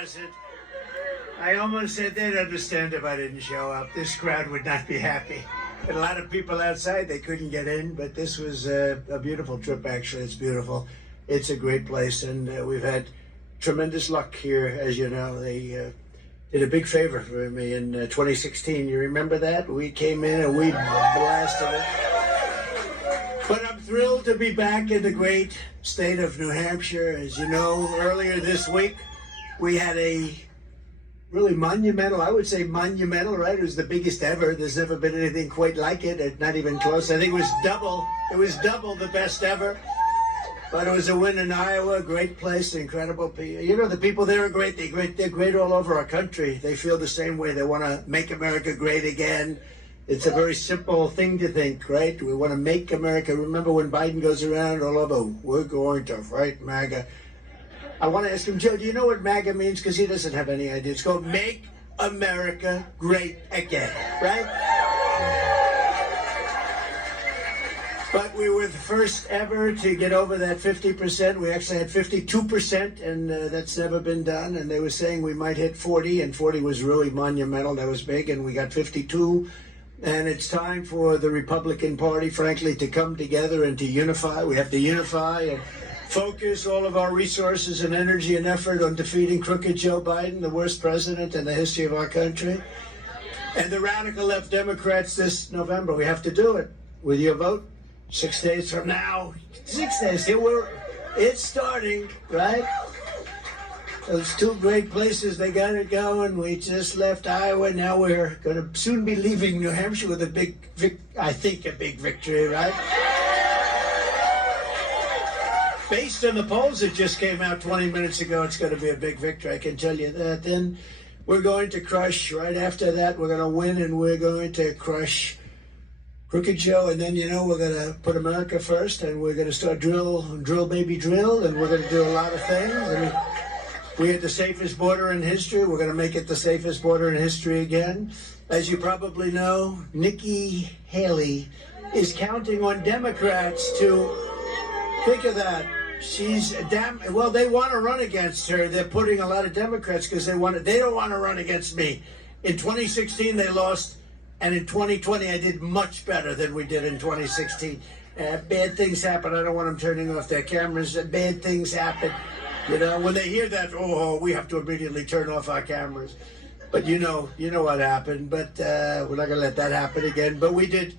was it? I almost said they'd understand if I didn't show up. This crowd would not be happy. And a lot of people outside, they couldn't get in, but this was a beautiful trip, actually. It's beautiful. It's a great place, and we've had tremendous luck here, as you know. They did a big favor for me in 2016. You remember that? We came in and we blasted it. But I'm thrilled to be back in the great state of New Hampshire. As you know, earlier this week, we had a really monumental, I would say monumental, right? It was the biggest ever. There's never been anything quite like it, not even close. I think it was double the best ever. But it was a win in Iowa, great place, incredible people. You know, the people there are great. They're great all over our country. They feel the same way. They want to make America great again. It's a very simple thing to think, right? We want to make America. Remember when Biden goes around all over, we're going to fight MAGA. I want to ask him, Joe, do you know what MAGA means? Because he doesn't have any idea. It's called Make America Great Again, right? But we were the first ever to get over that 50%. We actually had 52%, and that's never been done. And they were saying we might hit 40, and 40 was really monumental. That was big, and we got 52. And it's time for the Republican Party, frankly, to come together and to unify. We have to unify and focus all of our resources and energy and effort on defeating crooked Joe Biden, the worst president in the history of our country. And the radical left Democrats this November. We have to do it with your vote. 6 days from now, 6 days, it's starting, right? Those two great places, they got it going. We just left Iowa. Now we're going to soon be leaving New Hampshire with a big victory, right? Based on the polls that just came out 20 minutes ago, it's going to be a big victory, I can tell you that. Then we're going to crush, right after that, we're going to win, and we're going to crush Crooked Joe, and then, you know, we're going to put America first, and we're going to start drill, baby, drill, and we're going to do a lot of things. I mean, we had the safest border in history. We're going to make it the safest border in history again. As you probably know, Nikki Haley is counting on Democrats to, think of that. Well, they want to run against her. They're putting a lot of Democrats because they don't want to run against me. In 2016, they lost. And in 2020, I did much better than we did in 2016. Bad things happen. I don't want them turning off their cameras. Bad things happen. You know, when they hear that, we have to immediately turn off our cameras. But you know what happened. But we're not going to let that happen again. But we did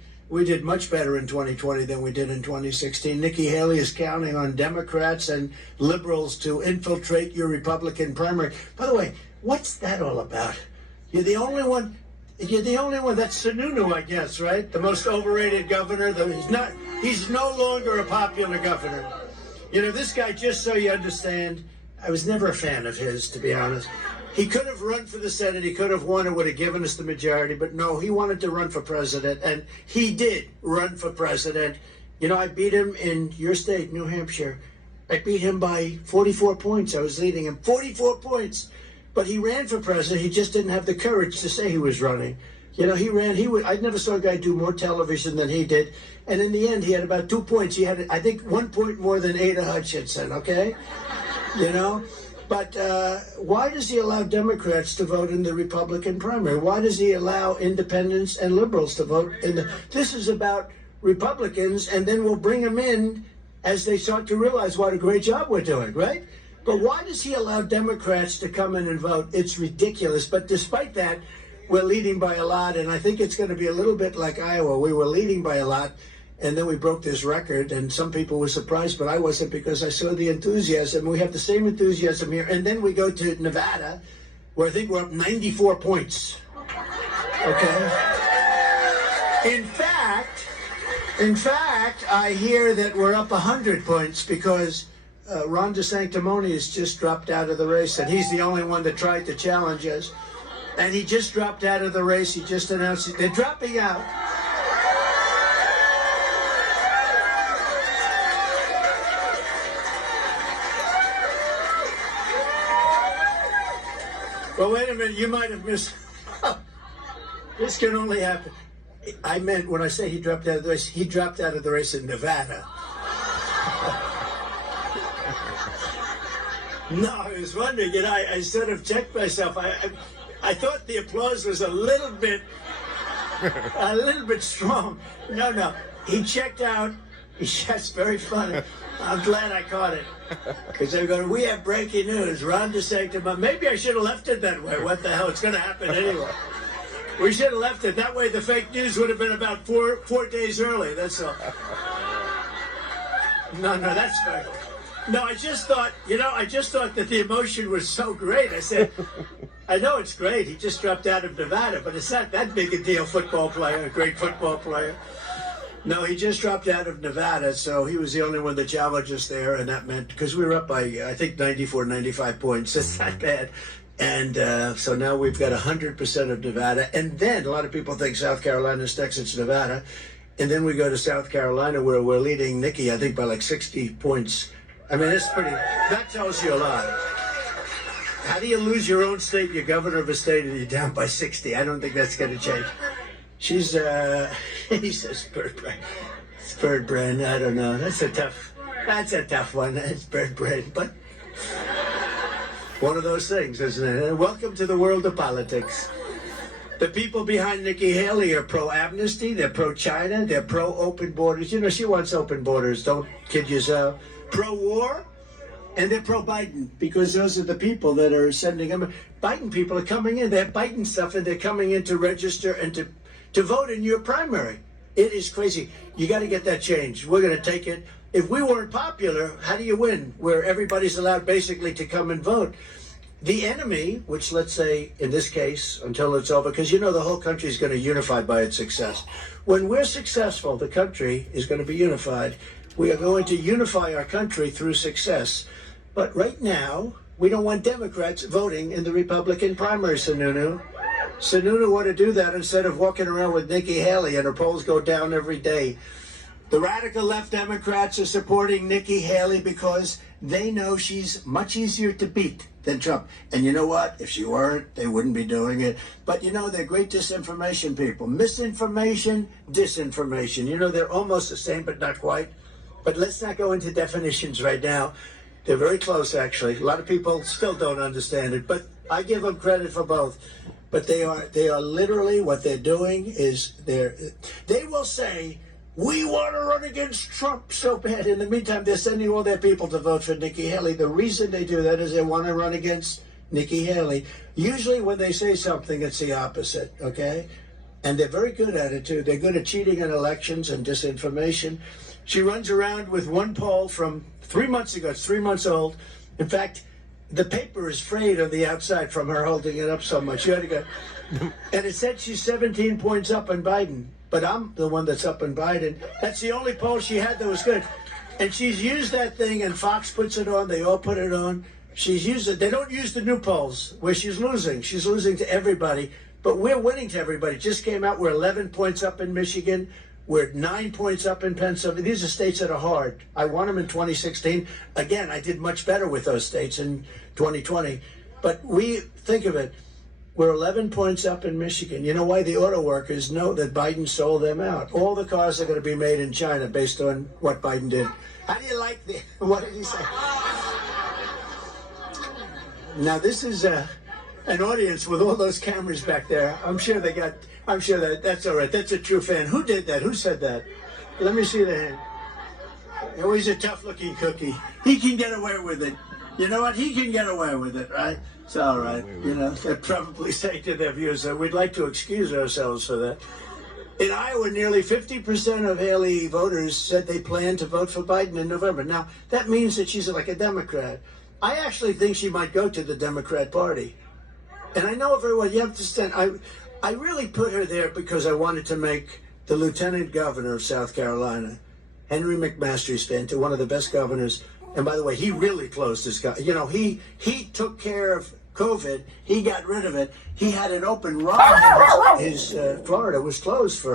much better in 2020 than we did in 2016. Nikki Haley is counting on Democrats and liberals to infiltrate your Republican primary. By the way, what's that all about? You're the only one. That's Sununu, I guess, right? The most overrated governor. He's no longer a popular governor. You know, this guy, just so you understand, I was never a fan of his, to be honest. He could have run for the Senate. He could have won. It would have given us the majority. But no, he wanted to run for president. And he did run for president. You know, I beat him in your state, New Hampshire. I beat him by 44 points. I was leading him 44 points. But he ran for president. He just didn't have the courage to say he was running. You know, I never saw a guy do more television than he did. And in the end, he had about 2 points. He had, I think, 1 point more than Ada Hutchinson, okay? You know? But why does he allow Democrats to vote in the Republican primary? Why does he allow independents and liberals to vote in the... This is about Republicans, and then we'll bring them in as they start to realize what a great job we're doing, right? But why does he allow Democrats to come in and vote? It's ridiculous. But despite that, we're leading by a lot. And I think it's going to be a little bit like Iowa. We were leading by a lot, and then we broke this record. And some people were surprised, but I wasn't, because I saw the enthusiasm. We have the same enthusiasm here. And then we go to Nevada, where I think we're up 94 points. Okay? In fact, I hear that we're up 100 points because Ron DeSanctimonious just dropped out of the race, and he's the only one that tried to challenge us. And he just dropped out of the race. He just announced they're dropping out. Well, wait a minute. You might have missed. This can only happen. I meant, when I say he dropped out of the race, he dropped out of the race in Nevada. No, I was wondering, and I sort of checked myself. I thought the applause was a little bit strong. No, he checked out. That's very funny. I'm glad I caught it. Because they're going, we have breaking news. Ron DeSantis. Maybe I should have left it that way. What the hell? It's going to happen anyway. We should have left it. That way the fake news would have been about four days early. That's all. No, that's fair. No, I just thought that the emotion was so great. I said, I know it's great. He just dropped out of Nevada, but it's not that big a deal. Football player, a great football player. No, he just dropped out of Nevada, so he was the only one that challenged us there, and that meant, because we were up by, I think, 94, 95 points. It's not bad. And so now we've got 100% of Nevada. And then a lot of people think South Carolina's next, it's Nevada. And then we go to South Carolina, where we're leading Nikki, I think, by like 60 points. I mean, that tells you a lot. How do you lose your own state, you're governor of a state, and you're down by 60? I don't think that's going to change. He says bird brain. It's bird brain. I don't know. That's a tough one. It's bird brain. But one of those things, isn't it? Welcome to the world of politics. The people behind Nikki Haley are pro-amnesty, they're pro-China, they're pro-open borders. You know, she wants open borders, don't kid yourself. Pro-war, and they're pro-Biden, because those are the people that are sending them. Biden people are coming in, they have Biden stuff, and they're coming in to register and to vote in your primary. It is crazy. You got to get that changed. We're going to take it. If we weren't popular, how do you win? Where everybody's allowed basically to come and vote. The enemy, which let's say in this case, until it's over, because you know the whole country is going to unify by its success. When we're successful, the country is going to be unified. We are going to unify our country through success. But right now, we don't want Democrats voting in the Republican primary, Sununu. Sununu want to do that instead of walking around with Nikki Haley, and her polls go down every day. The radical left Democrats are supporting Nikki Haley because they know she's much easier to beat than Trump. And you know what? If she weren't, they wouldn't be doing it. But you know, they're great disinformation people. Misinformation, disinformation. You know, they're almost the same, but not quite. But let's not go into definitions right now. They're very close, actually. A lot of people still don't understand it, but I give them credit for both. But they are literally, what they're doing is they will say, we want to run against Trump so bad. In the meantime, they're sending all their people to vote for Nikki Haley. The reason they do that is they want to run against Nikki Haley. Usually when they say something, it's the opposite, okay? And they're very good at it, too. They're good at cheating in elections and disinformation. She runs around with one poll from 3 months ago. It's 3 months old. In fact, the paper is frayed on the outside from her holding it up so much. You had to go. And it said she's 17 points up on Biden. But I'm the one that's up on Biden. That's the only poll she had that was good. And she's used that thing, and Fox puts it on. They all put it on. She's used it. They don't use the new polls where she's losing. She's losing to everybody. But we're winning to everybody. Just came out. We're 11 points up in Michigan. We're 9 points up in Pennsylvania. These are states that are hard. I won them in 2016. Again, I did much better with those states in 2020. But we think of it. We're 11 points up in Michigan. You know why? The auto workers know that Biden sold them out. All the cars are going to be made in China based on what Biden did. How do you like what did he say? Now, this is an audience with all those cameras back there. I'm sure that's all right. That's a true fan. Who did that? Who said that? Let me see the hand. Oh, he's a tough-looking cookie. He can get away with it. You know what? He can get away with it, right? It's all right. You know, they're probably saying to their viewers that we'd like to excuse ourselves for that. In Iowa, nearly 50% of Haley voters said they plan to vote for Biden in November. Now, that means that she's like a Democrat. I actually think she might go to the Democrat Party. And I know very well, you have to stand. I really put her there because I wanted to make the lieutenant governor of South Carolina, Henry McMaster, stand to one of the best governors. And by the way, he really closed his, you know, he took care of COVID. He got rid of it. He had it open right. His Florida was closed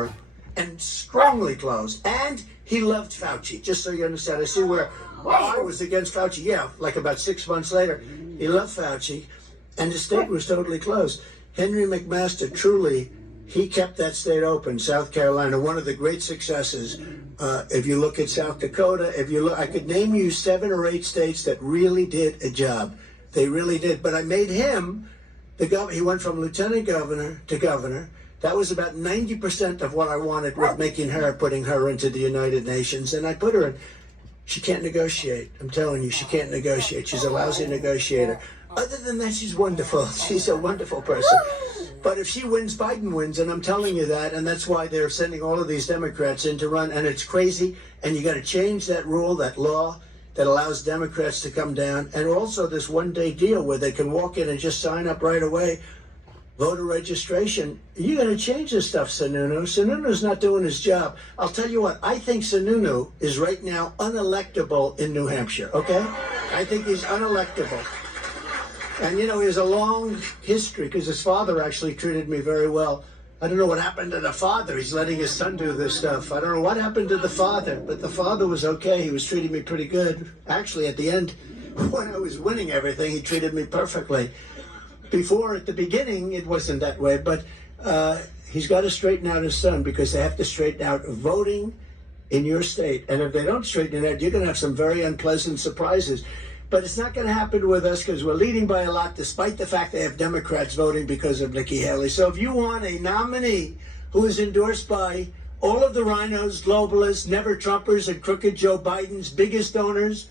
and strongly closed. And he loved Fauci, just so you understand. I see where I was against Fauci. Yeah, like about 6 months later, he loved Fauci, and the state was totally closed. Henry McMaster, truly, he kept that state open, South Carolina, one of the great successes. If you look at South Dakota, I could name you 7 or 8 states that really did a job. They really did. But I made him the governor. He went from lieutenant governor to governor. That was about 90% of what I wanted with making her, putting her into the United Nations. And I put her in. She can't negotiate. I'm telling you, she can't negotiate. She's a lousy negotiator. Other than that, she's wonderful. She's a wonderful person. But if she wins, Biden wins, and I'm telling you that, and that's why they're sending all of these Democrats in to run, and it's crazy, and you got to change that rule, that law that allows Democrats to come down, and also this one-day deal where they can walk in and just sign up right away, voter registration. You're going to change this stuff, Sununu. Sununu's not doing his job. I'll tell you what, I think Sununu is right now unelectable in New Hampshire, okay? I think he's unelectable. And, you know, he has a long history because his father actually treated me very well. I don't know what happened to the father. He's letting his son do this stuff. I don't know what happened to the father, but the father was okay. He was treating me pretty good. Actually, at the end, when I was winning everything, he treated me perfectly. Before, at the beginning, it wasn't that way, but he's got to straighten out his son because they have to straighten out voting in your state. And if they don't straighten it out, you're going to have some very unpleasant surprises. But it's not going to happen with us because we're leading by a lot, despite the fact they have Democrats voting because of Nikki Haley. So if you want a nominee who is endorsed by all of the rhinos, globalists, never Trumpers, and crooked Joe Biden's biggest donors,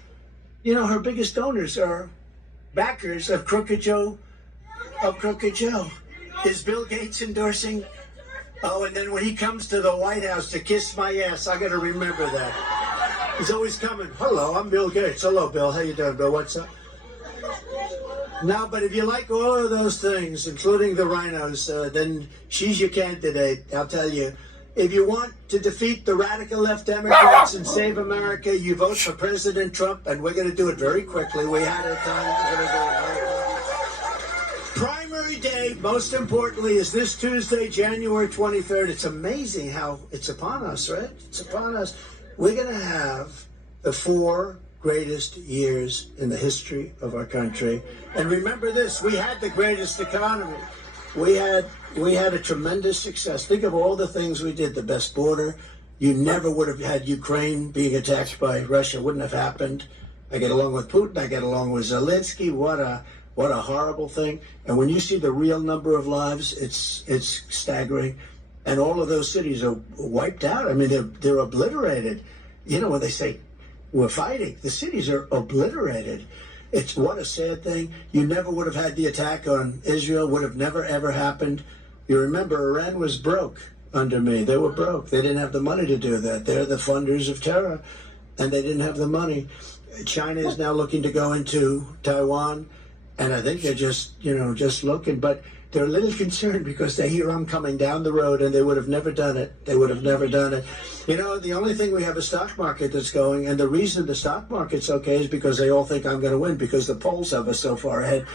you know, her biggest donors are backers of crooked Joe. Is Bill Gates endorsing? Oh, and then when he comes to the White House to kiss my ass, I got to remember that. He's always coming. Hello, I'm Bill Gates. Hello, Bill. How you doing, Bill? What's up? No, but if you like all of those things, including the rhinos, then she's your candidate. I'll tell you. If you want to defeat the radical left Democrats and save America, you vote for President Trump, and we're going to do it very quickly. We had our time. Primary day, most importantly, is this Tuesday, January 23rd. It's amazing how it's upon us, right? It's upon us. We're going to have the 4 greatest years in the history of our country. And remember this, we had the greatest economy. We had a tremendous success. Think of all the things we did, the best border. You never would have had Ukraine being attacked by Russia. Wouldn't have happened. I get along with Putin. I get along with Zelensky. What a horrible thing. And when you see the real number of lives, it's staggering. And all of those cities are wiped out. I mean, they're obliterated. You know, when they say we're fighting, the cities are obliterated. It's what a sad thing. You never would have had the attack on Israel, would have never, ever happened. You remember, Iran was broke under me. They were broke. They didn't have the money to do that. They're the funders of terror, and they didn't have the money. China is now looking to go into Taiwan, and I think they're just looking. But they're a little concerned because they hear I'm coming down the road, and they would have never done it. They would have never done it. You know, the only thing we have a stock market that's going, and the reason the stock market's okay is because they all think I'm going to win because the polls have us so far ahead.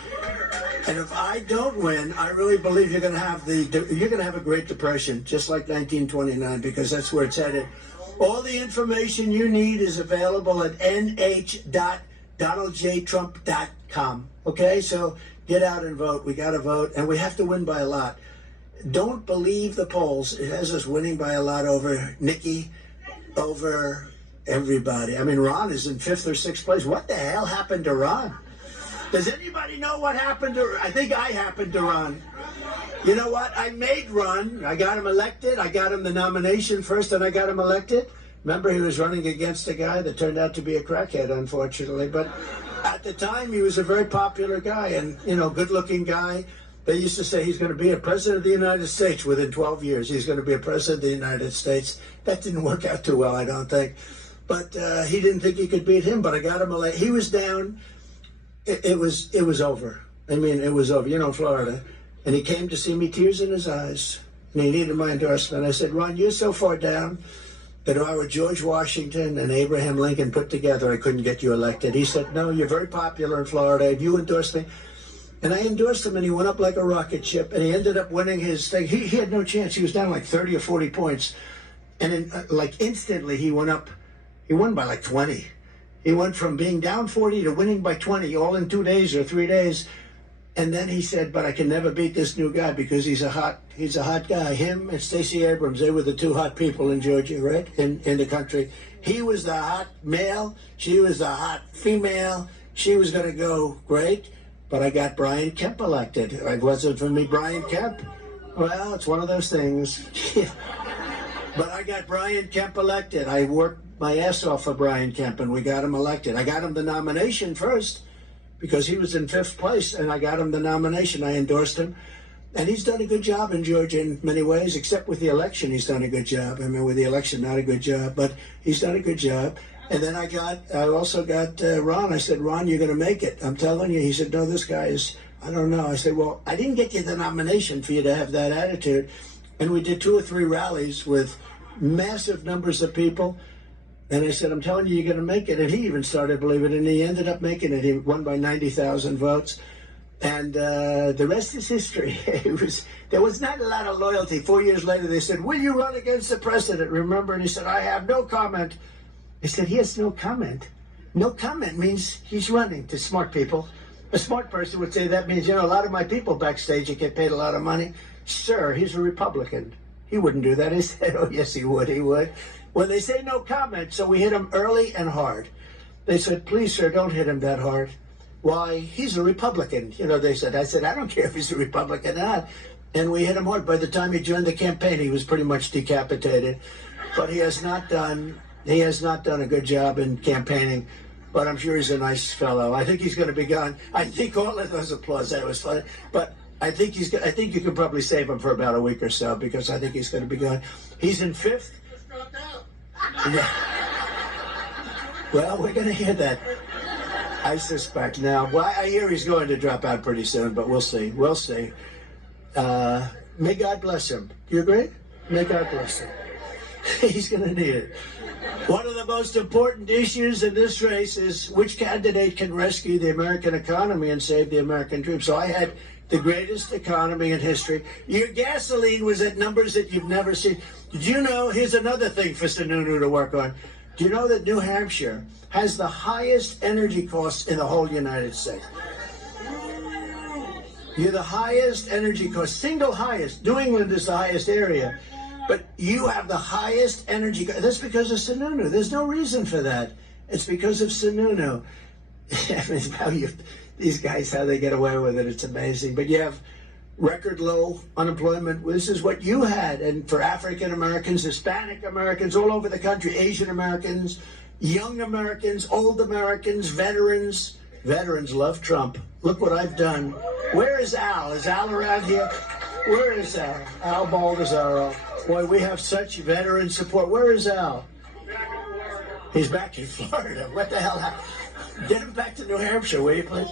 And if I don't win, I really believe you're going to have a Great Depression, just like 1929, because that's where it's headed. All the information you need is available at nh.donaldjtrump.com. Okay, so get out and vote. We got to vote, and we have to win by a lot. Don't believe the polls. It has us winning by a lot over Nikki, over everybody. I mean, Ron is in 5th or 6th place. What the hell happened to Ron? Does anybody know what happened to? I think I happened to Ron. You know what? I made Ron. I got him elected. I got him the nomination first, and I got him elected. Remember, he was running against a guy that turned out to be a crackhead, unfortunately. But at the time, he was a very popular guy and, good-looking guy. They used to say he's going to be a president of the United States within 12 years. He's going to be a president of the United States. That didn't work out too well, I don't think. But he didn't think he could beat him, but I got him elected. He was down. It was over. I mean, it was over, Florida. And he came to see me, tears in his eyes, and he needed my endorsement. I said, Ron, you're so far down that if I were George Washington and Abraham Lincoln put together, I couldn't get you elected. He said, no, you're very popular in Florida. If you endorse me. And I endorsed him, and he went up like a rocket ship, and he ended up winning his thing. He had no chance. He was down like 30 or 40 points. And instantly he went up. He won by like 20. He went from being down 40 to winning by 20, all in 2 days or 3 days. And then he said, but I can never beat this new guy because he's a hot guy. Him and Stacey Abrams, they were the 2 hot people in Georgia, right? In the country. He was the hot male. She was the hot female. She was going to go great. but I got Brian Kemp elected. It wasn't for me, Brian Kemp. Well, it's one of those things. But I got Brian Kemp elected. I worked my ass off for Brian Kemp, and we got him elected. I got him the nomination first because he was in 5th place, and I got him the nomination. I endorsed him. And he's done a good job in Georgia in many ways, except with the election, he's done a good job. I mean, with the election, not a good job, but he's done a good job. And then I also got Ron. I said, Ron, you're going to make it. I'm telling you. He said, no, this guy is, I don't know. I said, well, I didn't get you the nomination for you to have that attitude. And we did 2 or 3 rallies with massive numbers of people. And I said, I'm telling you, you're going to make it. And he even started believing it, and he ended up making it. He won by 90,000 votes. And the rest is history. There was not a lot of loyalty. 4 years later, they said, will you run against the president? Remember? And he said, I have no comment. I said, he has no comment. No comment means he's running to smart people. A smart person would say that means, a lot of my people backstage that get paid a lot of money. Sir, he's a Republican. He wouldn't do that. He said, oh, yes, he would. He would. Well, they say no comment, so we hit him early and hard. They said, please, sir, don't hit him that hard. Why, he's a Republican. They said, I said, I don't care if he's a Republican or not. And we hit him hard. By the time he joined the campaign, he was pretty much decapitated. But he has not done a good job in campaigning. But I'm sure he's a nice fellow. I think he's going to be gone. I think all of those applause, that was funny. But I think you can probably save him for about a week or so, because I think he's going to be gone. He's in 5th. Yeah. Well, we're going to hear that. I suspect now. Well, I hear he's going to drop out pretty soon, but we'll see. We'll see. May God bless him. Do you agree? May God bless him. He's going to need it. One of the most important issues in this race is which candidate can rescue the American economy and save the American dream. So I had the greatest economy in history. Your gasoline was at numbers that you've never seen. Did you know? Here's another thing for Sununu to work on. Do you know that New Hampshire has the highest energy costs in the whole United States? You're the highest energy cost, single highest. New England is the highest area. But you have the highest energy. That's because of Sununu. There's no reason for that. It's because of Sununu. I mean, these guys, how they get away with it, it's amazing. But you have record low unemployment. This is what you had. And for African Americans, Hispanic Americans, all over the country, Asian Americans, young Americans, old Americans, veterans. Veterans love Trump. Look what I've done. Where is Al? Is Al around here? Where is Al? Al Baldessaro. Boy, we have such veteran support. Where is Al? He's back in Florida. What the hell? Get him back to New Hampshire, will you, please?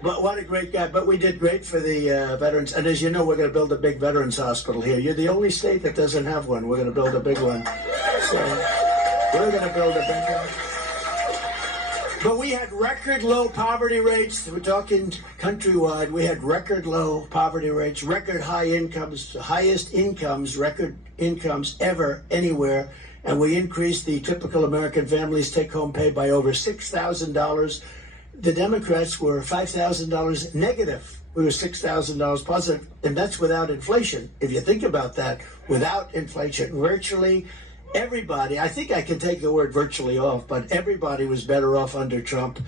But what a great guy. But we did great for the veterans. And as you know, we're going to build a big veterans hospital here. You're the only state that doesn't have one. We're going to build a big one. So we're going to build a big one. But we had record low poverty rates. We're talking countrywide. We had record low poverty rates, record high incomes, highest incomes, record incomes ever anywhere. And we increased the typical American family's take-home pay by over $6,000. The Democrats were $5,000 negative. We were $6,000 positive, and that's without inflation. If you think about that, without inflation, virtually everybody, I think I can take the word virtually off, but everybody was better off under Trump.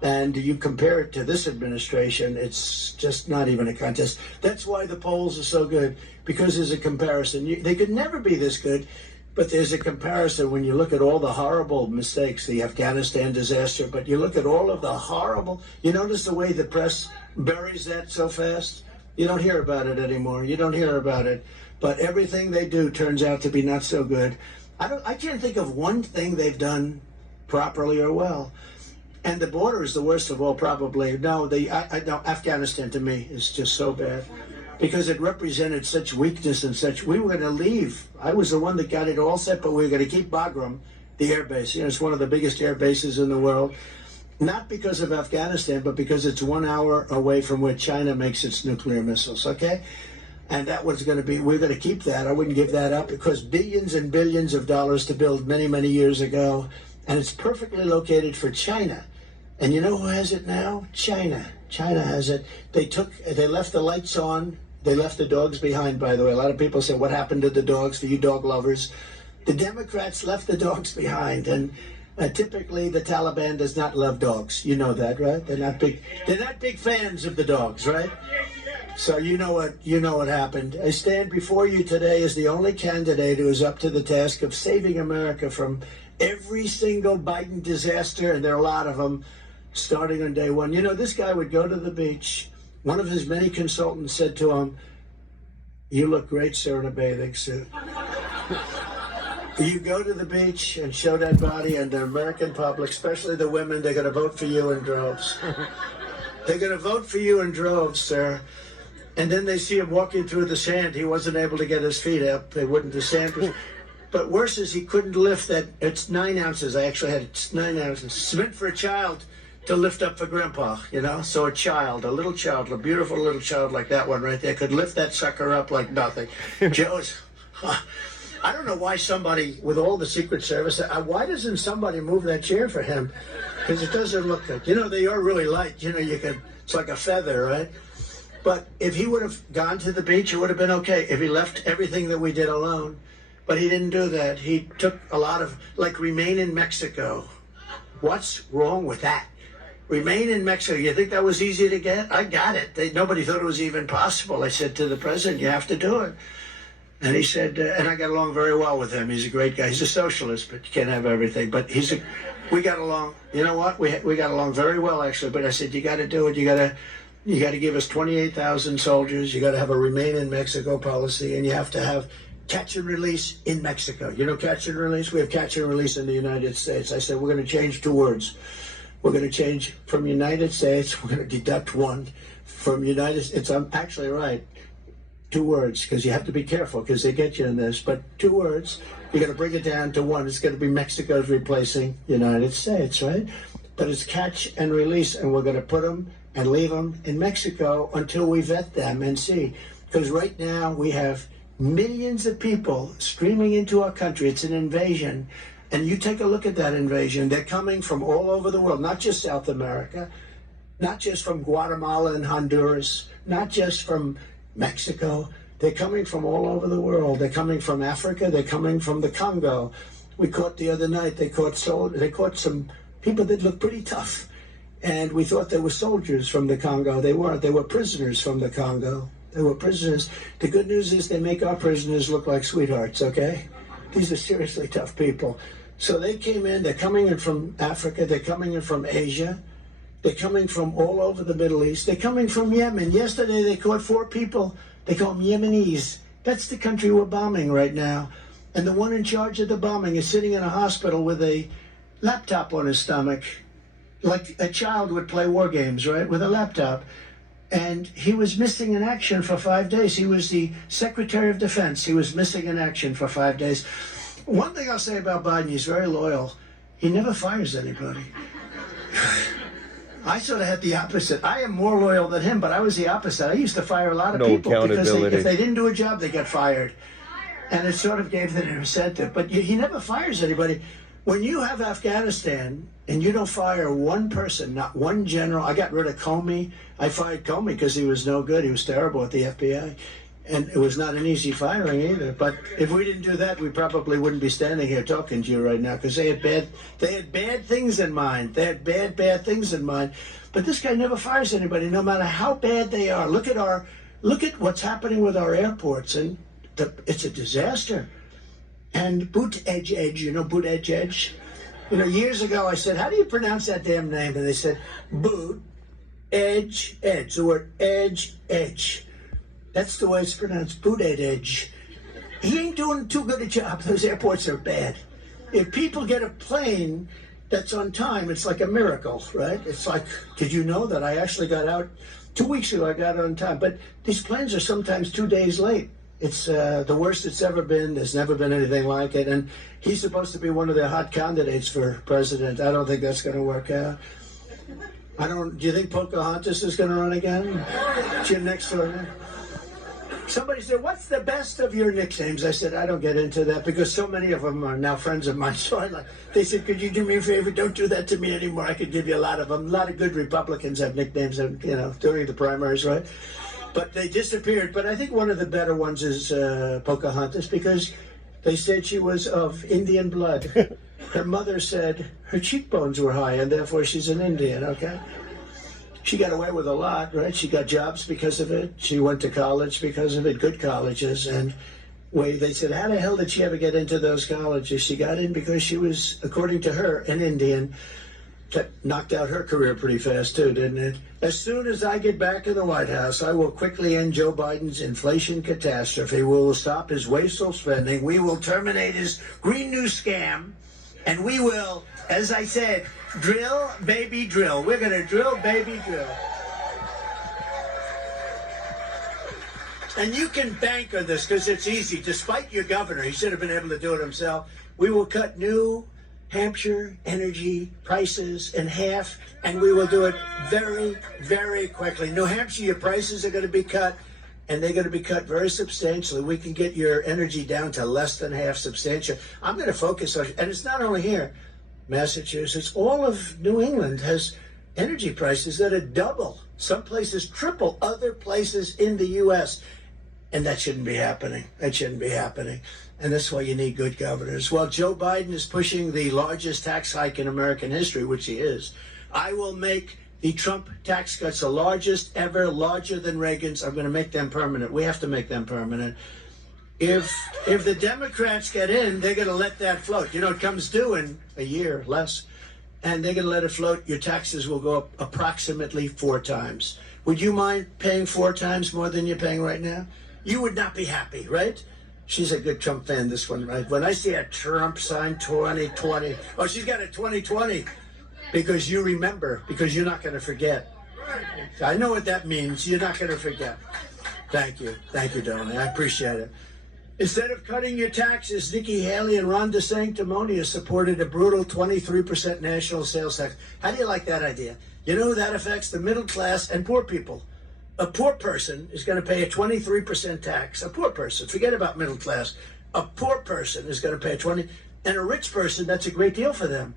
And you compare it to this administration, it's just not even a contest. That's why the polls are so good, because there's a comparison. They could never be this good, but there's a comparison when you look at all the horrible mistakes, the Afghanistan disaster, but you look at all of the horrible, you notice the way the press buries that so fast? You don't hear about it anymore. You don't hear about it. But everything they do turns out to be not so good. I can't think of one thing they've done properly or well. And the border is the worst of all, probably. No, Afghanistan to me is just so bad because it represented such weakness and such. We were going to leave. I was the one that got it all set, but we were going to keep Bagram, the air base. It's one of the biggest air bases in the world. Not because of Afghanistan, but because it's 1 hour away from where China makes its nuclear missiles, okay? And that was going to be, we're going to keep that. I wouldn't give that up because billions and billions of dollars to build many, many years ago. And it's perfectly located for China. And you know who has it now? China. China has it. They left the lights on. They left the dogs behind, by the way. A lot of people say, what happened to the dogs, for you dog lovers? The Democrats left the dogs behind. And Typically, the Taliban does not love dogs. You know that, right? They're not big. They're not big fans of the dogs, right? So you know what happened. I stand before you today as the only candidate who is up to the task of saving America from every single Biden disaster, and there are a lot of them, starting on day one. You know, this guy would go to the beach. One of his many consultants said to him, "You look great, sir, in a bathing suit." You go to the beach and show that body, and the American public, especially the women, they're going to vote for you in droves. They're going to vote for you in droves, sir. And then they see him walking through the sand. He wasn't able to get his feet up. They wouldn't, the sand was... But worse is he couldn't lift that. It's 9 ounces. I actually had 9 ounces. It's meant for a child to lift up for grandpa, you know? So a child, a little child, a beautiful little child like that one right there could lift that sucker up like nothing. Joe's... I don't know why somebody, with all the Secret Service, why doesn't somebody move that chair for him? Because it doesn't look good. You know, they are really light. You know, you can, it's like a feather, right? But if he would have gone to the beach, it would have been okay. If he left everything that we did alone. But he didn't do that. He took a lot of, like, remain in Mexico. What's wrong with that? Remain in Mexico. You think that was easy to get? I got it. Nobody thought it was even possible. I said to the president, you have to do it. And he said, and I got along very well with him. He's a great guy. He's a socialist, but you can't have everything. But we got along. You know what? We got along very well, actually. But I said, you got to do it. You got to give us 28,000 soldiers. You got to have a remain in Mexico policy, and you have to have catch and release in Mexico. You know, catch and release. We have catch and release in the United States. I said, we're going to change 2 words. We're going to change from United States. We're going to deduct 1 from United States. I'm actually right. 2 words, because you have to be careful, because they get you in this. But 2 words, you're going to bring it down to 1. It's going to be Mexico's replacing United States, right? But it's catch and release, and we're going to put them and leave them in Mexico until we vet them and see. Because right now we have millions of people streaming into our country. It's an invasion. And you take a look at that invasion. They're coming from all over the world, not just South America, not just from Guatemala and Honduras, not just from Mexico. They're coming from all over the world. They're coming from Africa. They're coming from the Congo. We caught the other night, they caught some people that looked pretty tough. And we thought they were soldiers from the Congo. They weren't. They were prisoners from the Congo. They were prisoners. The good news is they make our prisoners look like sweethearts, okay? These are seriously tough people. So they came in. They're coming in from Africa. They're coming in from Asia. They're coming from all over the Middle East. They're coming from Yemen. Yesterday, they caught 4 people. They call them Yemenis. That's the country we're bombing right now. And the one in charge of the bombing is sitting in a hospital with a laptop on his stomach, like a child would play war games, right, with a laptop. And he was missing in action for 5 days. He was the Secretary of Defense. He was missing in action for 5 days. One thing I'll say about Biden, he's very loyal. He never fires anybody. I sort of had the opposite. I am more loyal than him, but I was the opposite. I used to fire a lot of people because if they didn't do a job, they got fired. And it sort of gave them an incentive. But he never fires anybody. When you have Afghanistan and you don't fire one person, not one general. I got rid of Comey. I fired Comey because he was no good. He was terrible at the FBI. And it was not an easy firing either. But if we didn't do that, we probably wouldn't be standing here talking to you right now, because they had bad things in mind. They had bad things in mind. But this guy never fires anybody, no matter how bad they are. Look at what's happening with our airports, and it's a disaster. And Buttigieg, you know Buttigieg? You know, years ago I said, how do you pronounce that damn name? And they said, Edge, the word edge. That's the way it's pronounced, Buttigieg. He ain't doing too good a job. Those airports are bad. If people get a plane that's on time, it's like a miracle, right? It's like, did you know that I actually got out 2 weeks ago? I got on time. But these planes are sometimes 2 days late. It's the worst it's ever been. There's never been anything like it. And he's supposed to be one of the hot candidates for president. I don't think that's going to work out. Do you think Pocahontas is going to run again? Jim next door. Somebody said, what's the best of your nicknames? I said, I don't get into that because so many of them are now friends of mine. So they said, could you do me a favor? Don't do that to me anymore. I could give you a lot of them. A lot of good Republicans have nicknames, during the primaries, right? But they disappeared. But I think one of the better ones is Pocahontas, because they said she was of Indian blood. Her mother said her cheekbones were high and therefore she's an Indian, okay? She got away with a lot, right? She got jobs because of it. She went to college because of it, good colleges. And they said, how the hell did she ever get into those colleges? She got in because she was, according to her, an Indian. That knocked out her career pretty fast, too, didn't it? As soon as I get back in the White House, I will quickly end Joe Biden's inflation catastrophe. We will stop his wasteful spending. We will terminate his Green New Scam. And we will, as I said, drill, baby, drill. We're going to drill, baby, drill. And you can bank on this because it's easy. Despite your governor, he should have been able to do it himself. We will cut New Hampshire energy prices in half, and we will do it very, very quickly. New Hampshire, your prices are going to be cut, and they're going to be cut very substantially. We can get your energy down to less than half substantial. I'm going to focus on, and it's not only here, Massachusetts, all of New England has energy prices that are double, some places triple, other places in the U.S., and that shouldn't be happening. That shouldn't be happening. And that's why you need good governors. Well, Joe Biden is pushing the largest tax hike in American history, which he is. I will make the Trump tax cuts the largest ever, larger than Reagan's. I'm going to make them permanent. We have to make them permanent. If the Democrats get in, they're going to let that float. You know, it comes due in a year, less. And they're going to let it float. Your taxes will go up approximately 4 times. Would you mind paying 4 times more than you're paying right now? You would not be happy, right? She's a good Trump fan, this one, right? When I see a Trump sign 2020, oh, she's got a 2020 because you remember, because you're not going to forget. I know what that means. You're not going to forget. Thank you. Thank you, darling. I appreciate it. Instead of cutting your taxes, Nikki Haley and Ron DeSanctimonious supported a brutal 23% national sales tax. How do you like that idea? You know who that affects? The middle class and poor people. A poor person is going to pay a 23% tax. A poor person, forget about middle class. A poor person is going to pay a 20, and a rich person, that's a great deal for them.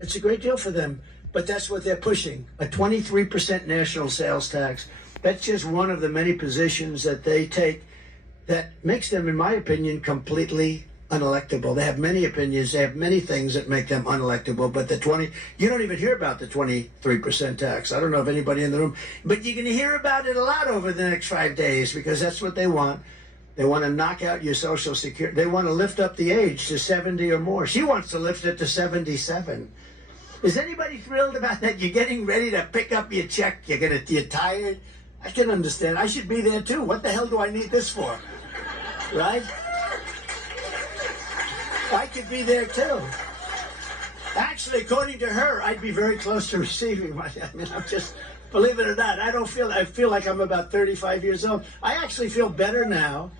It's a great deal for them, but that's what they're pushing, a 23% national sales tax. That's just one of the many positions that they take that makes them, in my opinion, completely unelectable. They have many opinions. They have many things that make them unelectable. But you don't even hear about the 23% tax. I don't know if anybody in the room, but you're going to hear about it a lot over the next 5 days because that's what they want. They want to knock out your Social Security. They want to lift up the age to 70 or more. She wants to lift it to 77. Is anybody thrilled about that? You're getting ready to pick up your check. You're tired. I can understand. I should be there too. What the hell do I need this for? Right? I could be there too. Actually, according to her, I'd be very close to receiving my, I'm just, believe it or not, I feel like I'm about 35 years old. I actually feel better now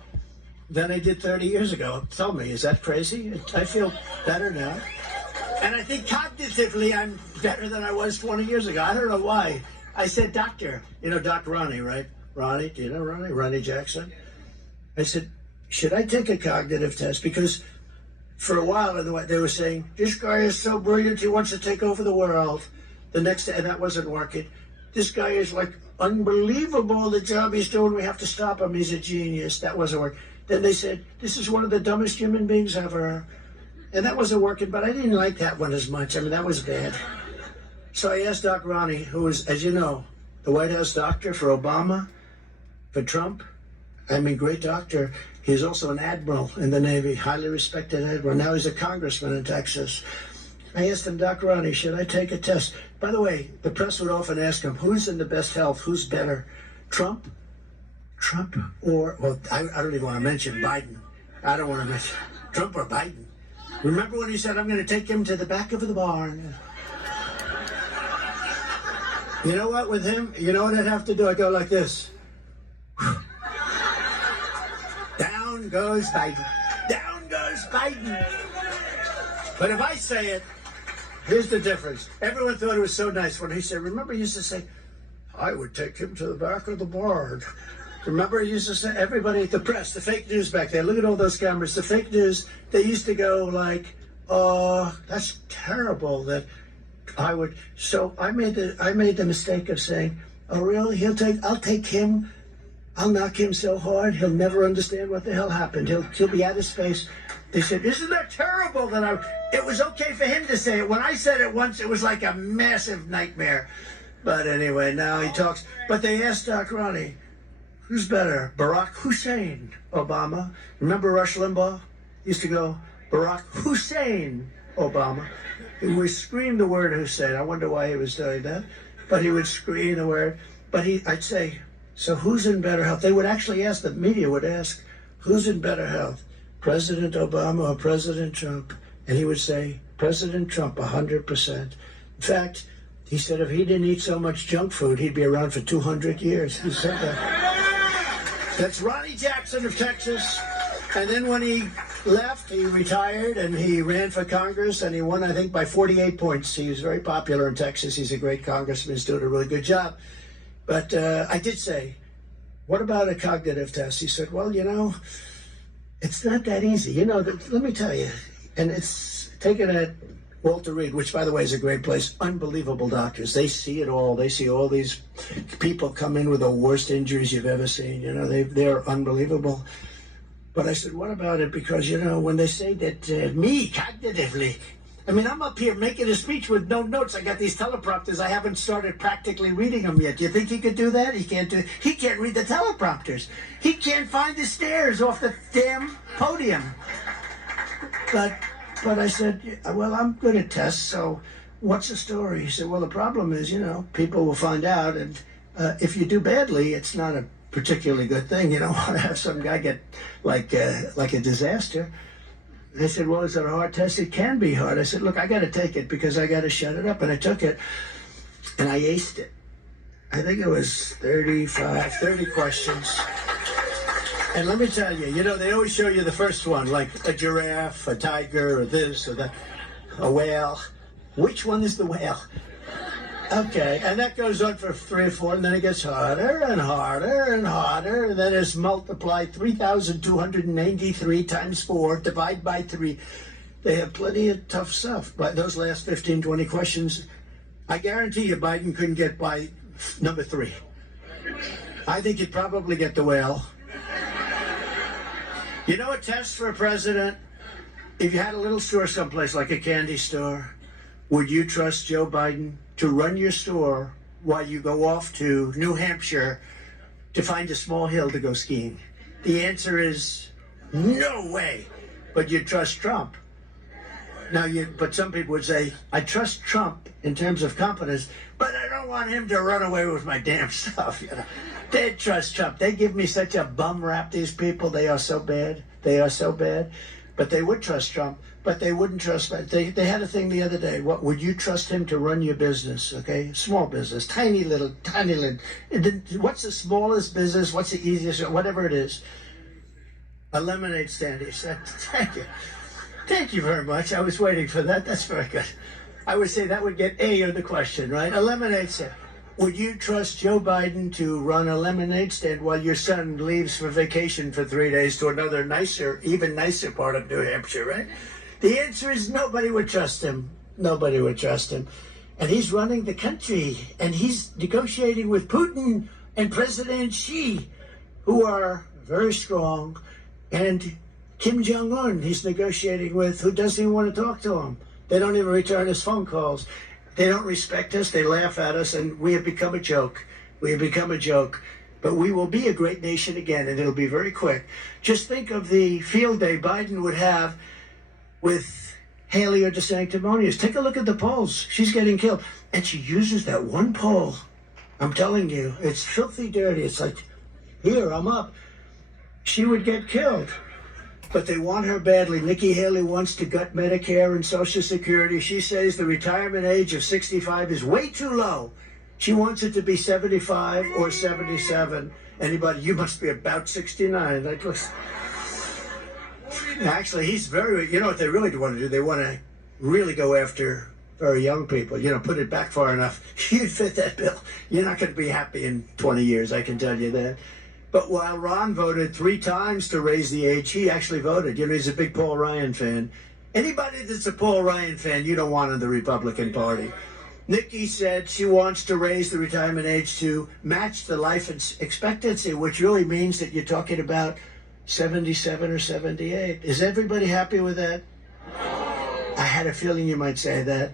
than I did 30 years ago. Tell me, is that crazy? I feel better now. And I think cognitively, I'm better than I was 20 years ago. I don't know why. I said, doctor, you know, Doc Ronnie, right? Ronnie, do you know Ronnie? Ronnie Jackson? I said, should I take a cognitive test? Because for a while, they were saying, this guy is so brilliant, he wants to take over the world. The next day, and that wasn't working. This guy is like unbelievable, the job he's doing. We have to stop him. He's a genius. That wasn't working. Then they said, this is one of the dumbest human beings ever. And that wasn't working, but I didn't like that one as much. I mean, that was bad. So I asked Doc Ronnie, who is, as you know, the White House doctor for Obama, for Trump. I mean, great doctor. He's also an admiral in the Navy, highly respected admiral. Now he's a congressman in Texas. I asked him, Doc Ronnie, should I take a test? By the way, the press would often ask him, who's in the best health? Who's better, Trump, or, well, I don't even want to mention Biden. I don't want to mention Trump or Biden. Remember when he said, I'm going to take him to the back of the barn? You know what, with him, you know what I'd have to do? I'd go like this. Down goes Biden. Down goes Biden. But if I say it, here's the difference. Everyone thought it was so nice when he said, remember he used to say, I would take him to the back of the barn. Remember he used to say, everybody, the press, the fake news back there, look at all those cameras, the fake news, they used to go like, oh, that's terrible that I would, so I made the mistake of saying, oh really, I'll take him I'll knock him so hard he'll never understand what the hell happened. He'll be out of space. They said, isn't that terrible that it was okay for him to say it. When I said it once, it was like a massive nightmare. But anyway, now he talks. But they asked Doc Ronnie, who's better, Barack Hussein Obama? Remember Rush Limbaugh used to go, Barack Hussein Obama. He would scream the word Hussein. I wonder why he was doing that. But he would scream the word. But I'd say, so who's in better health? They would actually ask, the media would ask, who's in better health, President Obama or President Trump? And he would say, President Trump, 100%. In fact, he said if he didn't eat so much junk food, he'd be around for 200 years. He said that. That's Ronnie Jackson of Texas. And then when he left, he retired and he ran for Congress and he won, I think, by 48 points. He was very popular in Texas. He's a great congressman. He's doing a really good job. But I did say, what about a cognitive test? He said, well, it's not that easy. Let me tell you. And it's taken at Walter Reed, which, by the way, is a great place. Unbelievable doctors. They see it all. They see all these people come in with the worst injuries you've ever seen. They're unbelievable. But I said, what about it? Because, when they say that me, cognitively, I'm up here making a speech with no notes. I got these teleprompters. I haven't started practically reading them yet. Do you think he could do that? He can't read the teleprompters. He can't find the stairs off the damn podium. But I said, well, I'm good at tests, so what's the story? He said, well, the problem is, people will find out, and if you do badly, it's not a particularly good thing. You don't want to have some guy get like a disaster. They said, well, is it a hard test? It can be hard. I said, look, I got to take it because I got to shut it up. And I took it, and I aced it. I think it was 30 questions. And let me tell you, they always show you the first one, like a giraffe, a tiger, or this, or that, a whale. Which one is the whale? Okay, and that goes on for 3 or 4, and then it gets harder and harder and harder, and then it's multiplied 3,293 times 4, divide by 3. They have plenty of tough stuff. But those last 15, 20 questions, I guarantee you Biden couldn't get by number 3. I think you'd probably get the whale. A test for a president, if you had a little store someplace like a candy store, would you trust Joe Biden to run your store while you go off to New Hampshire to find a small hill to go skiing? The answer is no way. But you trust Trump. But some people would say, I trust Trump in terms of competence, but I don't want him to run away with my damn stuff. They trust Trump. They give me such a bum rap, these people. They are so bad. They are so bad. But they would trust Trump. But they wouldn't trust that. They had a thing the other day. What would you trust him to run your business? Okay, small business, tiny little. What's the smallest business? What's the easiest? Whatever it is. A lemonade stand. He said, "Thank you, thank you very much. I was waiting for that. That's very good." I would say that would get A on the question, right? A lemonade stand. Would you trust Joe Biden to run a lemonade stand while your son leaves for vacation for 3 days to another nicer, even nicer part of New Hampshire, right? The answer is nobody would trust him. Nobody would trust him. And he's running the country, and he's negotiating with Putin and President Xi, who are very strong, and Kim Jong-un he's negotiating with, who doesn't even want to talk to him. They don't even return his phone calls. They don't respect us. They laugh at us, and we have become a joke. We have become a joke. But we will be a great nation again, and it'll be very quick. Just think of the field day Biden would have with Haley or DeSanctimonious. Take a look at the polls. She's getting killed. And she uses that one poll. I'm telling you, it's filthy dirty. It's like, here, I'm up. She would get killed. But they want her badly. Nikki Haley wants to gut Medicare and Social Security. She says the retirement age of 65 is way too low. She wants it to be 75 or 77. Anybody, you must be about 69. That looks... Actually, he's very, what they really want to do? They want to really go after very young people. Put it back far enough. You'd fit that bill. You're not going to be happy in 20 years, I can tell you that. But while Ron voted 3 times to raise the age, he actually voted. He's a big Paul Ryan fan. Anybody that's a Paul Ryan fan, you don't want in the Republican Party. Nikki said she wants to raise the retirement age to match the life expectancy, which really means that you're talking about 77 or 78. Is everybody happy with that? I had a feeling you might say that.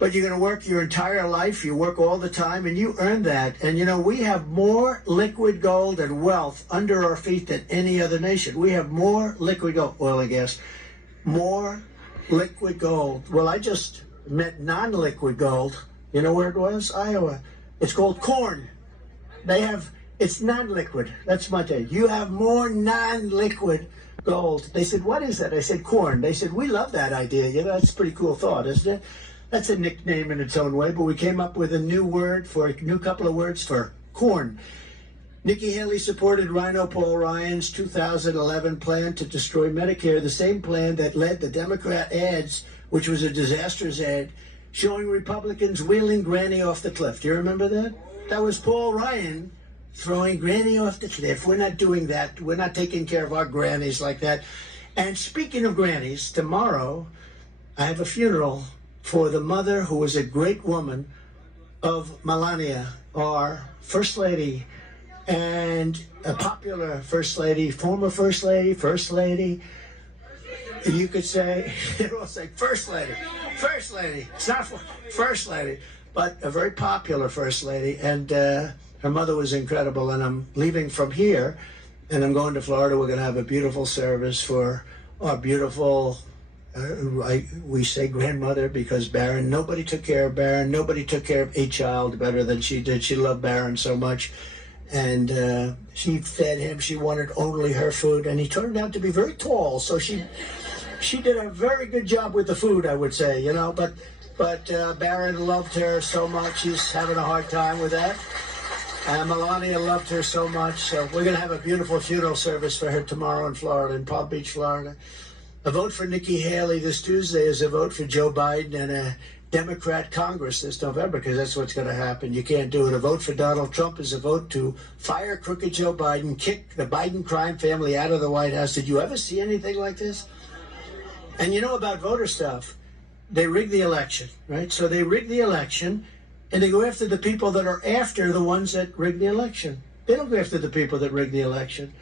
But you're going to work your entire life, you work all the time, and you earn that. And you know, we have more liquid gold and wealth under our feet than any other nation. We have more liquid gold, oil and gas, more liquid gold. Well, I just met non-liquid gold. You know where it was? Iowa. It's called corn. It's non-liquid. That's my take. You have more non-liquid gold. They said, what is that? I said, corn. They said, we love that idea. You know, that's a pretty cool thought, isn't it? That's a nickname in its own way, but we came up with a new couple of words for corn. Nikki Haley supported Rhino Paul Ryan's 2011 plan to destroy Medicare, the same plan that led the Democrat ads, which was a disastrous ad, showing Republicans wheeling Granny off the cliff. Do you remember that? That was Paul Ryan throwing Granny off the cliff. We're not doing that. We're not taking care of our grannies like that. And speaking of grannies, tomorrow I have a funeral for the mother who was a great woman of Melania, our First Lady, and a popular First Lady, former First Lady. You could say, you'll say First Lady. It's not First Lady, but a very popular First Lady. And her mother was incredible. And I'm leaving from here, and I'm going to Florida. We're going to have a beautiful service for our beautiful we say grandmother because Barron, nobody took care of Barron. Nobody took care of a child better than she did. She loved Barron so much. And she fed him. She wanted only her food. And he turned out to be very tall. So she did a very good job with the food, I would say, you know. But Barron loved her so much. He's having a hard time with that. Melania loved her so much. So we're going to have a beautiful funeral service for her tomorrow in Florida, in Palm Beach, Florida. A vote for Nikki Haley this Tuesday is a vote for Joe Biden and a Democrat Congress this November, because that's what's going to happen. You can't do it. A vote for Donald Trump is a vote to fire crooked Joe Biden, kick the Biden crime family out of the White House. Did you ever see anything like this? And you know about voter stuff. They rig the election, right? So they rig the election, and they go after the people that are after the ones that rig the election. They don't go after the people that rig the election.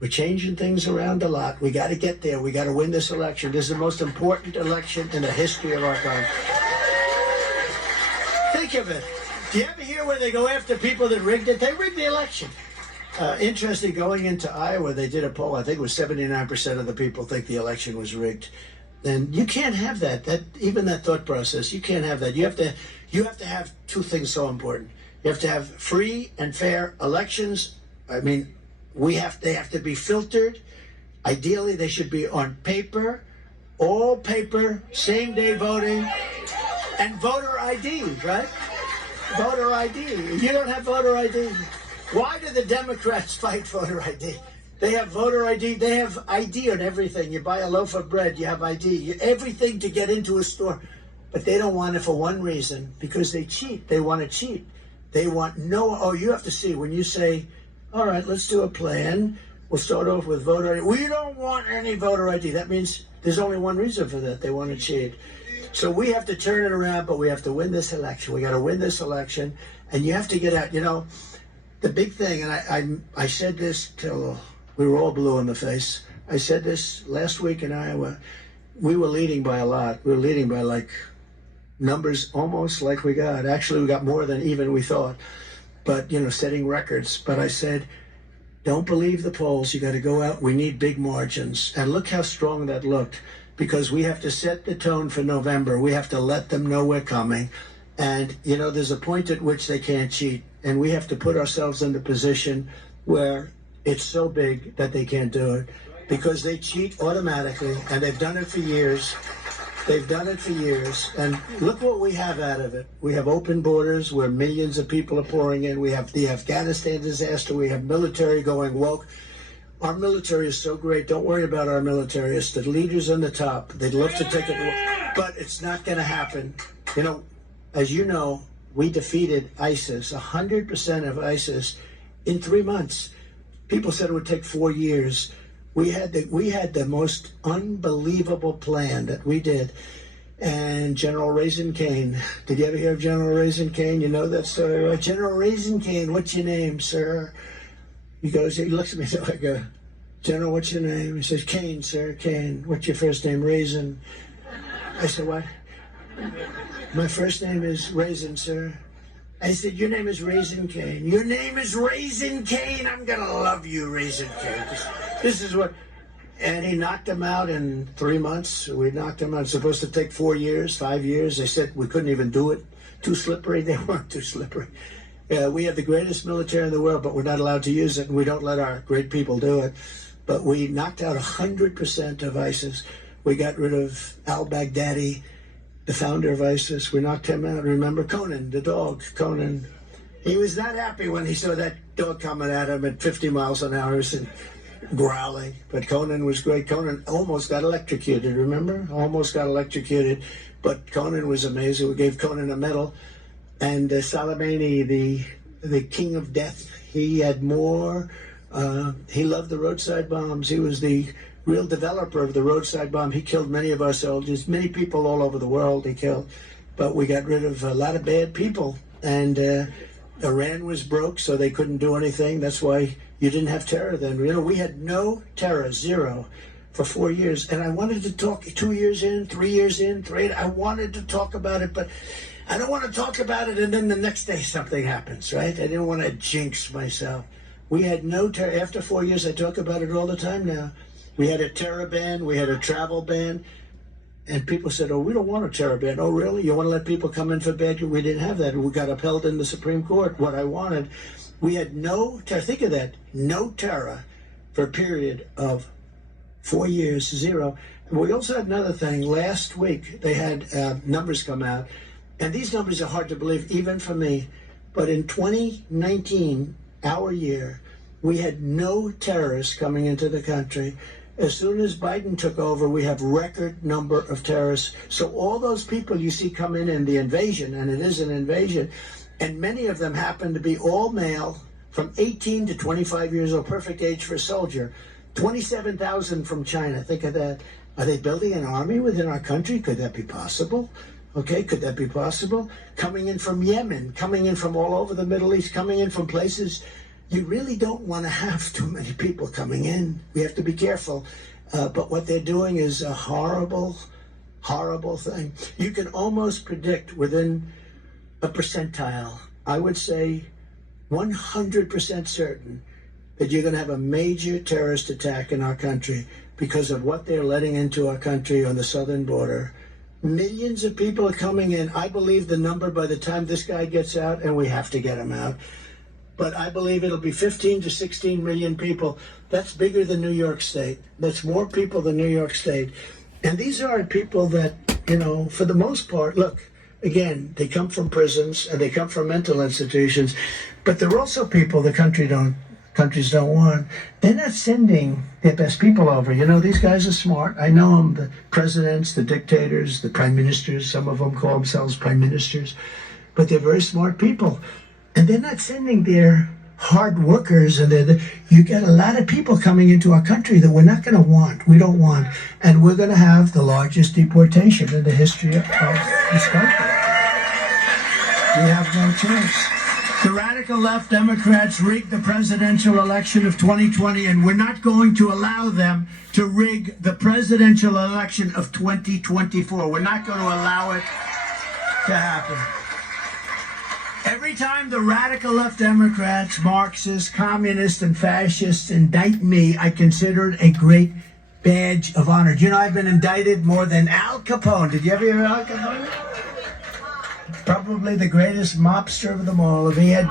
We're changing things around a lot. We got to get there. We got to win this election. This is the most important election in the history of our country. Think of it. Do you ever hear where they go after people that rigged it? They rigged the election. Interesting, going into Iowa, they did a poll. I think it was 79% of the people think the election was rigged. And you can't have that. Even that thought process, you can't have that. You have to have two things so important. You have to have free and fair elections. I mean, they have to be filtered. Ideally, they should be on paper, all paper, same day voting, and voter ID, right? Voter ID. You don't have voter ID. Why do the Democrats fight voter ID? They have voter ID. They have ID on everything. You buy a loaf of bread, you have ID. Everything to get into a store. But they don't want it for one reason, because they cheat. They want to cheat. They want you have to see, when you say, all right, let's do a plan. We'll start off with voter ID. We don't want any voter ID. That means there's only one reason for that. They want to cheat. So we have to turn it around, but we have to win this election. We got to win this election, and you have to get out. You know, the big thing, and I said this till we were all blue in the face. I said this last week in Iowa. We were leading by a lot. We were leading by like numbers almost like we got. Actually, we got more than even we thought. But, you know, setting records. But I said, don't believe the polls. You got to go out. We need big margins. And look how strong that looked, because we have to set the tone for November. We have to let them know we're coming. And, you know, there's a point at which they can't cheat. And we have to put ourselves in the position where it's so big that they can't do it, because they cheat automatically. And they've done it for years. They've done it for years, and look what we have out of it. We have open borders where millions of people are pouring in. We have the Afghanistan disaster. We have military going woke. Our military is so great. Don't worry about our military. It's the leaders on the top. They'd love to take it, but it's not going to happen. You know, as you know, we defeated ISIS, 100% of ISIS, in 3 months. People said it would take 4 years. We had the most unbelievable plan that we did. and General Raisin Cane. Did you ever hear of General Raisin Cane? You know that story, right? General Raisin Cane, what's your name, sir? He looks at me like General, what's your name? He says, Cane, sir, Cane. What's your first name? Raisin. I said, what? My first name is Raisin, sir. I said, your name is Raisin Cane. Your name is Raisin Cane. I'm going to love you, Raisin Cane. This is what... And he knocked him out in 3 months. We knocked him out. It's supposed to take 4 years, 5 years. They said we couldn't even do it. Too slippery. They weren't too slippery. We have the greatest military in the world, but we're not allowed to use it, and we don't let our great people do it. But we knocked out 100% of ISIS. We got rid of al-Baghdadi, the founder of ISIS. We knocked him out. Remember Conan, the dog, Conan? He was not happy when he saw that dog coming at him at 50 miles an hour and growling. But Conan was great. Conan almost got electrocuted, remember? Almost got electrocuted. But Conan was amazing. We gave Conan a medal. And Soleimani, the king of death, he had more. He loved the roadside bombs. He was the real developer of the roadside bomb. He killed many of our soldiers, many people all over the world he killed. But we got rid of a lot of bad people. And Iran was broke, so they couldn't do anything. That's why you didn't have terror then. You know, we had no terror, zero, for 4 years. And I wanted to talk 2 years in, 3 years in, I wanted to talk about it, but I don't want to talk about it and then the next day something happens, right? I didn't want to jinx myself. We had no terror. After 4 years, I talk about it all the time now. We had a terror ban, we had a travel ban, and people said, oh, we don't want a terror ban. Oh, really? You want to let people come in for bad? We didn't have that. We got upheld in the Supreme Court, what I wanted. We had no terror. Think of that. No terror for a period of 4 years, zero. And we also had another thing. Last week, they had numbers come out. And these numbers are hard to believe, even for me. But in 2019, our year, we had no terrorists coming into the country. As soon as Biden took over, we have record number of terrorists. So all those people you see come in the invasion, and it is an invasion, and many of them happen to be all male, from 18 to 25 years old, perfect age for a soldier. 27,000 from China. Think of that. Are they building an army within our country? Could that be possible? Okay, could that be possible? Coming in from Yemen, coming in from all over the Middle East, coming in from places you really don't want to have too many people coming in. We have to be careful. But what they're doing is a horrible, horrible thing. You can almost predict within a percentile, I would say 100% certain, that you're going to have a major terrorist attack in our country because of what they're letting into our country on the southern border. Millions of people are coming in. I believe the number by the time this guy gets out, and we have to get him out, but I believe it'll be 15 to 16 million people. That's bigger than New York State. That's more people than New York State. And these are people that, you know, for the most part, look, again, they come from prisons and they come from mental institutions, but they're also people the countries don't want. They're not sending their best people over. You know, these guys are smart. I know them, the presidents, the dictators, the prime ministers. Some of them call themselves prime ministers, but they're very smart people. And they're not sending their hard workers. And you get a lot of people coming into our country that we're not going to want. We don't want. And we're going to have the largest deportation in the history of this country. We have no choice. The radical left Democrats rigged the presidential election of 2020, and we're not going to allow them to rig the presidential election of 2024. We're not going to allow it to happen. Every time the radical left Democrats, Marxists, communists, and fascists indict me, I consider it a great badge of honor. Do you know I've been indicted more than Al Capone? Did you ever hear of Al Capone? Probably the greatest mobster of them all. If he had